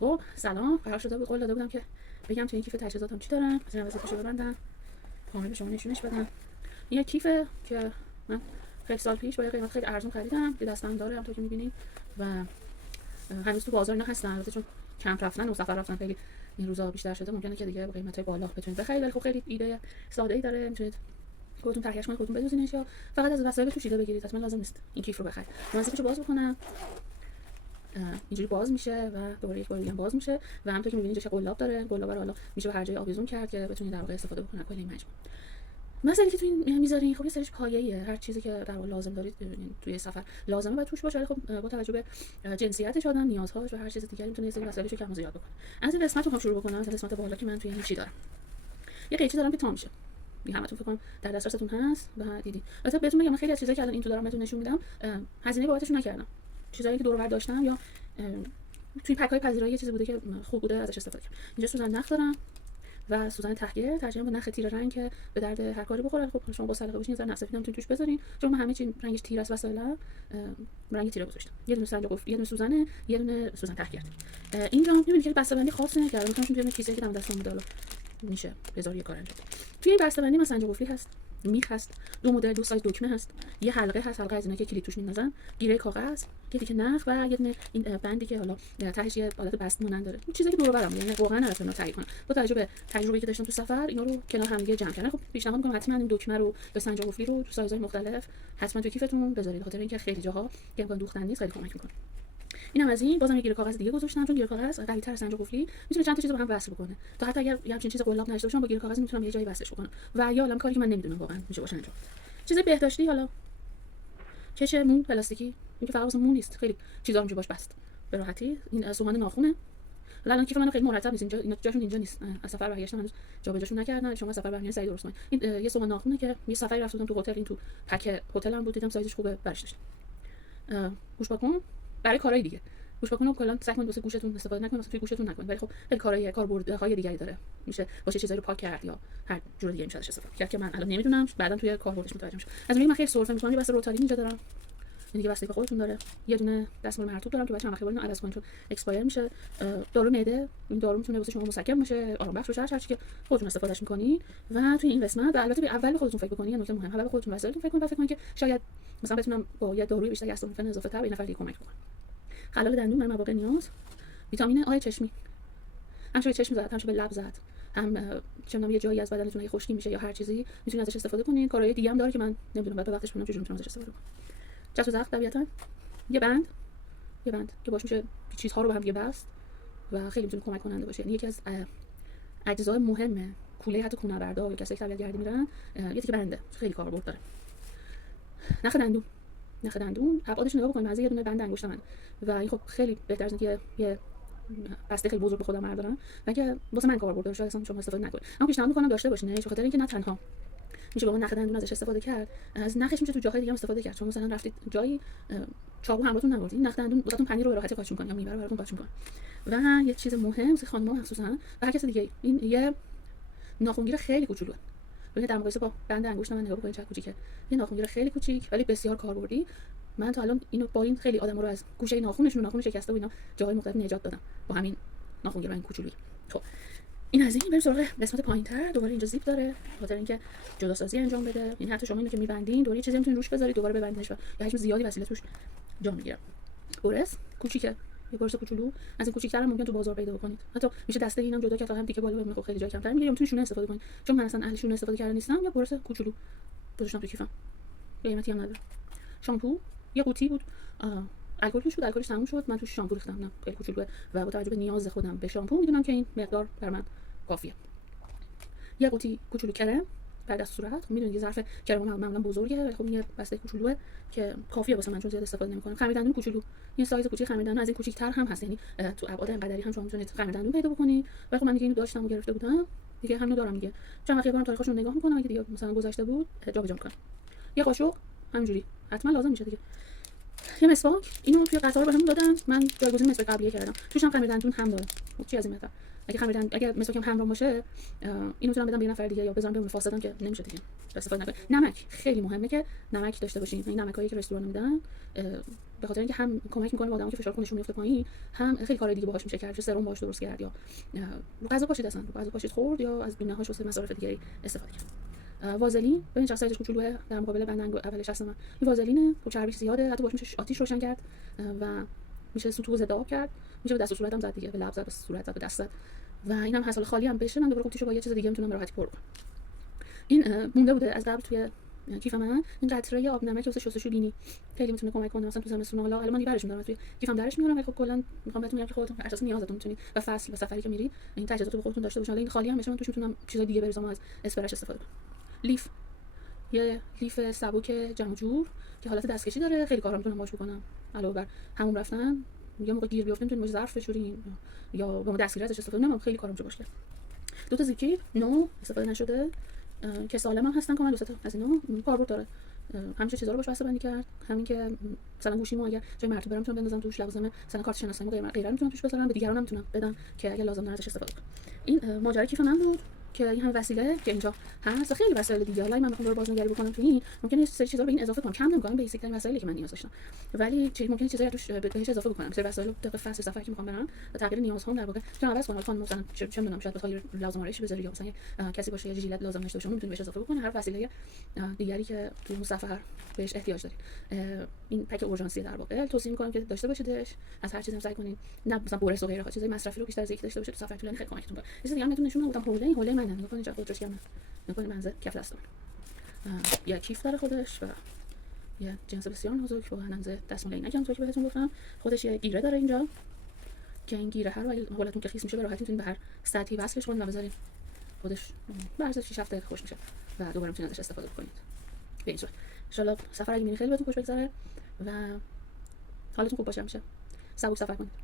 خب سلام، قرار شده بود قول داده بودم که بگم تو این کیف تجهیزاتم چی دارم، از این واسه ببندم کامل به شما نشونش بدم. این یک کیفه که من خیلی سال پیش با یه قیمت خیلی ارزون خریدم، که دستم داره همونطور که می‌بینید و هنوز تو بازار اینا هستن. البته چون کم رفتن و سفر رفتن خیلی این روزا بیشتر شده، ممکنه که دیگه با قیمت‌های بالا بتونید بخرید، ولی خب خیلی ایده ساده‌ای داره، میتونید خودتون تهیهش کنید، خودتون بدوزینش یا فقط از وسایل توش ایده بگیرید. حتما لازم نیست این کیف رو بخرید. من ازش باز بکنم، اینجوری باز میشه و دوباره یک بار دیگه باز میشه و همونطور که می‌بینید چه قلاب داره. قلاب رو حالا میشه به هر جای آویزون کرد که بتونید در واقع استفاده بکنید کلی مجموعه. مثلا که تو این میذارین، خب یه سریش پایه‌ایه، هر چیزی که در واقع لازم دارید توی سفر لازمه و توش باشه، ولی خب با توجه به جنسیتش آدم، نیازهاش و هر چیز دیگری میتونه یه سری وسایلشو کم و زیاد بکنه. از این قسمت رو شروع بکنم. از قسمت بالا که من توی این چی دارم، یه قیچی دارم که تا میشه، این همتون فکر کنم در دسترستون هست و دیدین. البته بهتون بگم من خیلی از چیزایی که الان این تو دارم بهتون نشون میدم هزینه بابتش نکردم، چیزایی که دور و بر داشتم یا توی پک‌های پذیرایی یه چیزی بوده که خوب بوده ازش استفاده کردم. اینجا سوزن نخ دارم و سوزن تهیه، ترجیحاً با نخ تیره رنگ که به درد هر کاری بخوره. خب شما با سلیقه باشین یه ذره نخ سفیدم توش بذارین، چون من همه چی رنگش تیره است وسایلم رنگ تیره گذاشتم. یه دونه سنج قفل، یه دونه سوزنه، یه دونه سوزن تهیه. اینجا می‌بینید که بسته‌بندی خاصی نکردم، می‌تونم توی کیسه که دم دستم بوده میشه بذار یه کار انجام. توی این بسته‌بندی من سنج قفلی هست، میخ هست، دو مدل، دو سایز دکمه هست، یه حلقه هست، حلقه از اینا که کلید توش میندازن، گیره کاغذ، یه تیکه نخ و یه دونه این بندی که حالا تهش یه حالت بست مونن داره. این چیزی که دور و برم، یعنی واقعا نرفتم تهیه کنم. با توجه به تجربه‌ای که داشتم تو سفر اینا رو کنار هم دیگه جمع کردم. خب پیشنهاد می‌کنم حتما این دکمه رو به سنج قفلی رو تو سایزهای مختلف حتما تو کیفتون بذارید، خاطر اینکه خیلی جاها که امکان دوختن نیست، خیلی کمک می‌کنه. اینم از این. بازم یه گیره کاغذ دیگه گذاشتم، چون گیره کاغذ قوی‌تر از سنج قفلی میتونه چند تا چیز رو هم وصل بکنه. تا حتی اگر یه همچین چیز قلاب نداشته باشم با گیره کاغذ میتونم یه جایی وصلش بکنم و یا الان کاری که من نمیدونم واقعا میشه باشه انجام. چیز بهداشتی، حالا کش مو پلاستیکی، این که فقط واسه مو نیست، خیلی چیزا میشه باش بست به راحتی. این سوهان ناخونه، الان کیف من خیلی مرتب نیست، اینجا اینا جاشون اینجا نیست، از سفر برگشتم هنوز جابجاشون نکردن. شما سفر برمیان سعی درست کنید. این یه سوهان ناخونه که یه سفری رفته بودم تو هتل، این تو پک هتلم بود، دیدم سایزش خوبه برش داشتم. گوش پاکن برای کارهای دیگه، گوش پاکن رو کلا سعی کنید واسه گوشتون استفاده نکنید، واسه توی گوشتون نکنید، ولی خب خیلی کارهای کاربردهای دیگری داره، میشه باشه چیزایی رو پاک کرد یا هر جور دیگه میشه ازش استفاده کرد که من الان نمیدونم، بعداً توی کاربردش متوجه میشم. از اون من خیلی سرفه می‌کنم. یه بسته روتالین اینجا دارم، این دیگه بسته به خودتون داره. یه دونه دستمال مرطوب دارم که بچه‌ها وقتی اینو عوض کنید چون اکسپایر میشه. دارو معده، این دارو میتونه واسه شما مسکن باشه، آرام بخش باشه، هر چی که خودتون استفادهش می‌کنید. و توی این قسمت البته به اول خودتون فکر بکنید، یه نکته مهم، اول خودتون وسایلتون فکر کنید که شاید مثلا بتونم با یه داروی بیشتر استفاده اضافه تر به این نفر دیگه کمک کنم. خلال دندون من مواقع نیاز، ویتامین آ چشمی، همش به چشم زد، همش به لب زد، هم چه می‌دونم یه جایی از بدنتون اگه خشکی میشه یا هر چیزی میتونید ازش استفاده کنید. کارهای دیگه هم داره که من نمیدونم بعد وقتش کنم چجوری میتونم ازش استفاده کنم. چسب زخم طبیعتا، یه بند که باش میشه چیزها رو به هم دیگه بست و خیلی میتونه کمک کننده باشه. یعنی یکی از اجزای مهمه کوله حتی کوهنوردا یا کسایی که طبیعت گردی میرن، یه تیکه بنده خیلی کاربرد داره. نخ دندون ابعادش نگاه بکنید، از یه دونه بند انگشت من و این خب خیلی بهتره از اینکه یه بسته خیلی بزرگ به خودم بردارم و که واسه من کاربرد داره، شاید اصلا شما استفاده نکنید. اما پیشنهاد می‌کنم داشته باشین، به خاطر اینکه نه تنها میشه با اون نخ دندون ازش استفاده کرد، از نخش میشه تو جاهای دیگه هم استفاده کرد. شما مثلا رفتید جایی چاقو همراهتون نبردید، نخ دندون واسهتون پنیر رو به راحتی قاچ می‌کنه یا میبره براتون قاچ می‌کنه. و یه چیز مهم واسه خانم‌ها مخصوصا و هر کس دیگه، این یه ناخنگیر خیلی کوچولوئه. ببینید در مقایسه با بند انگشت من نگاه بکنید چقدر کوچیکه. یه ناخنگیر خیلی کوچیک ولی بسیار کاربردی. من تا الان اینو با این خیلی آدما رو از گوشه ناخنشون ناخن شکسته و اینا جاهای مختلف نجات دادم با همین ناخنگیر این کوچولویی. خب این از این. بریم سراغ قسمت پایین‌تر. دوباره اینجا زیپ داره خاطر اینکه جدا سازی انجام بده. این حتی شما اینو که می‌بندین دوباره چیزی میتونید روش بذارید دوباره ببندینش و یه حجم زیادی وسیله توش جا میگیره. برس کوچیکه، یه برس کوچولو، از این کوچیک‌تر هم ممکن تو بازار پیدا کنید. حتی میشه دسته اینم جدا کرد تا هم دیگه بالا بمونه، خیلی جای کمتر میگیره، میتونید شونه استفاده کنید. چون من اصلا اهل شونه استفاده کردن نیستم، یا برس کوچولو گذاشتم تو کیفم، قیمتی هم نداره. شامپو یه قوطی بود، الکل توش بود، الکلش تموم شد، من توش شامپو ریختم، نه خیلی کوچولوئه و با توجه به نیاز خودم به شامپو میدونم که این مقدار بر من کافیه. یه قوطی کوچولو کرم بعد از صورت، میدونید یه ظرف کرم معمولا بزرگه ولی خب این یه بسته کوچولوئه که کافیه واسه من چون زیاد استفاده نمی‌کنم. خمیر دندون کوچولو، این سایز کوچیک خمیر دندون از این کوچیک‌تر هم هست، یعنی تو ابعاد انقدری هم شما میتونید خمیر دندون پیدا بکنید. ولی خب من دیگه اینو داشتم و گرفته بودم دیگه، همینو دارم دیگه. چند وقت یه بارم تاریخش رو نگاه می‌کنم، اگه دیگه مثلا گذشته بود جابجا می‌کنم. یه قاشق همینجوری حتما لازم میشه دیگه. یه مسواک، اینو توی قطار بهم دادن، من جایگزین مسواک قبلیه کردم، توش هم خمیر دندون هم داره. چی از این بهتر؟ اگه مسواکم همراه باشه اینو میتونم بدم به یه نفر دیگه یا بذارم به فاسدم که نمیشه دیگه استفاده نکنه. نمک خیلی مهمه که نمک داشته باشین. این نمکایی که رستوران میدن به خاطر اینکه هم کمک میکنه به آدمایی که فشار خونشون میفته پایین، هم خیلی کارهای دیگه باهاش میشه کرد، سرم باهاش درست کرد، یا رو غذا پاشید اصلا رو غذا پاشید خورد، یا از دونه‌هاش واسه مصارف دیگه استفاده کرد. وازلین ببین چقدر سایزش کوچولوئه در مقابل بندنگ اولش هستم. این وازلینه، خب چربیش زیاده، حتی باهاش میشه آتیش روشن کرد و میشه سوتو ضد آب کرد، میشه به دست و صورتم زد دیگه، به لب زد، به صورت زد، به دست زد. و اینم هست حالا خالی هم بشه، من دوباره قوطیشو با یه چیز دیگه میتونم به راحتی پر کنم. این مونده بوده از قبل توی کیف من، این قطره آب نمک واسه شستشوی بینی خیلی میتونه کمک کنه مثلا تو زمستون. حالا من برش میدارم توی کیفم درش میارم، ولی خب کلا میخوام بهتون بگم که خودتون اساس نیازتون میتونید و فصل و سفری که میرید این تجهیزاتو به خودتون داشته باشین. حالا این خالی هم بشه، من توش میتونم چیزای دیگه بریزم، از اسپرش استفاده کنم. لیف، یه لیف سبک جمع جور که حالت دستکشی داره، خیلی کارا میتونم باهاش بکنم. علاوه بر همون رفتن یا موقع گیر بیافتیم میتونیم ظرف بشوریم یا با دستگیری ازش استفاده کنیم، خیلی کارا میشه باشه. دو تا زیکی نو استفاده نشده که سالم هم هستن، کامل دوستا از اینا کاربرد داره. همیشه چیزا رو باش بسته بندی کرد، همین که مثلا گوشیمو اگر جای مرتوب برام میتونم بندازم توش، لوازم مثلا کارت شناساییمو غیره میتونم توش بذارم، به دیگران میتونم بدم که اگه لازم ازش استفاده کنم. این ماجرای کیف من بود که این هم وسیله که اینجا هست، خیلی وسایل دیگه. حالا من بخوام رو بازنگری بکنم تو این ممکنه یه سری چیزا رو به این اضافه کنم، کم نمی‌کنم، بیسیک ترین وسایلی که من نیاز داشتم، ولی ممکنه چیزایی توش بهش اضافه بکنم، سری وسایل رو طبق فصل سفری که می‌خوام برم و تغییر نیازهام در واقع چون عوض کنم. خانم مثلا چه می‌دونم شاید بخواد لازم آرایشی بذاری یا مثلا کسی باشه یه ژیلت لازم داشته باشه می‌تونی بهش اضافه بکنی، هر وسیله دیگری که تو اون سفر بهش احتیاج دارید. این پک اورژانسی در واقع توصیه می‌کنم که داشته باشیدش. از هر چیزی سعی کنین نه مثلا بورس و غیره چیزای مصرفی رو بیشتر از یک داشته باشید، تو سفر طولانی خیلی کمکتون کنه. یه چیز دیگه هم بهتون نشون بدم، حوله من نگاه کنید چقدر خودش کمه، نگاه کنید منظر کف دستم. یه کیف داره خودش و یه جنس بسیار نازک و هننزه دستمال عینک هم که بهتون گفتم. خودش یه گیره داره اینجا که این گیره هر وقت حالتون که خیس میشه به راحتی میتونید به هر سطحی وصلش کنید و بذارید خودش بعد از 6 هفته خوش میشه و دوباره میتونید ازش استفاده بکنید. به این صورت ان شاء الله سفر اگه میرین خیلی بهتون خوش بگذره و حالتون خوب باشه، همیشه سبک سفر کنید.